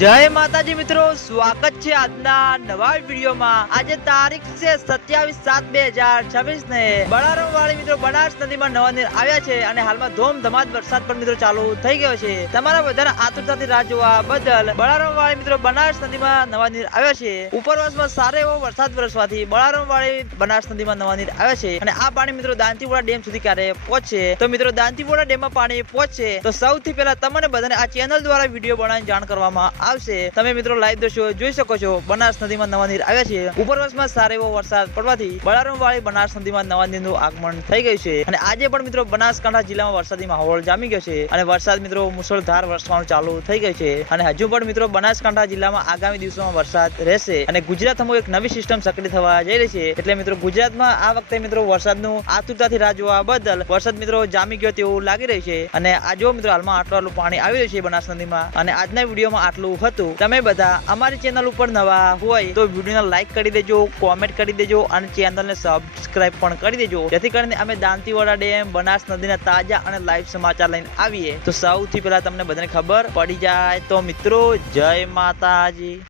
જય માતાજી મિત્રો, સ્વાગત છે આજના નવા વિડીયોમાં। આજે તારીખ છે 27/7/2026 ને બળારામ વાળી મિત્રો બનાસ નદીમાં નવા નીર આવ્યા છે અને હાલમાં ધોમધમાટ વરસાદ પણ મિત્રો ચાલુ થઈ ગયો છે। તમારા બધાના આતુરતાથી રાહ જોવા બદલ બળારામ વાળી મિત્રો બનાસ નદીમાં નવા નીર આવ્યા છે। ઉપરવાસમાં સારો એવો વરસાદ વરસવાથી બળારામ વાળી બનાસ નદીમાં નવા નીર આવ્યા છે અને આ પાણી મિત્રો દાંતીવાડા ડેમ સુધી ક્યારે પહોંચશે તો મિત્રો દાંતીવાડા ડેમમાં પાણી પહોંચશે તો સૌથી પહેલા તમને બધાને આ ચેનલ દ્વારા વિડીયો બનાવીને જાણ કરવામાં આવશે। તમે મિત્રો લાઈવ દ્રશ્યો જોઈ શકો છો। બનાસ નદીમાં નવા નીર આવ્યા છે। ઉપરવાસમાં સારો એવો વરસાદ પડવાથી બળારામ વાળી બનાસ નદીમાં નવા નીરનું આગમન થઈ ગયું છે અને આજે પણ મિત્રો બનાસકાંઠા જિલ્લામાં વરસાદી માહોલ જામી ગયો છે અને વરસાદ મિત્રો મુશળધાર વરસવાનું ચાલુ થઈ ગયું છે અને હજુ પણ મિત્રો બનાસકાંઠા જિલ્લામાં આગામી દિવસોમાં વરસાદ રહેશે અને ગુજરાતમાં એક નવી સિસ્ટમ સક્રિય થવા જઈ રહી છે। એટલે મિત્રો ગુજરાતમાં આ વખતે મિત્રો વરસાદનું આતુરતાથી રાહ જોવા બદલ વરસાદ મિત્રો જામી ગયો તેવું લાગી રહ્યું છે અને આ જો મિત્રો હાલમાં આટલું પાણી આવી રહ્યું છે બનાસ નદીમાં અને આજના વિડીયોમાં આટલું હતું। તમે બધા અમારી ચેનલ ઉપર નવા હોય તો વિડીયોને લાઈક કરી દેજો, કોમેન્ટ કરી દેજો અને ચેનલને સબસ્ક્રાઇબ પણ કરી દેજો જેથી કરીને અમે દાંતીવાડા ડેમ બનાસ નદીના તાજા અને લાઈવ સમાચાર લઈને આવીએ તો સૌથી પહેલા તમને બધાને ખબર પડી જાય। તો મિત્રો જય માતાજી।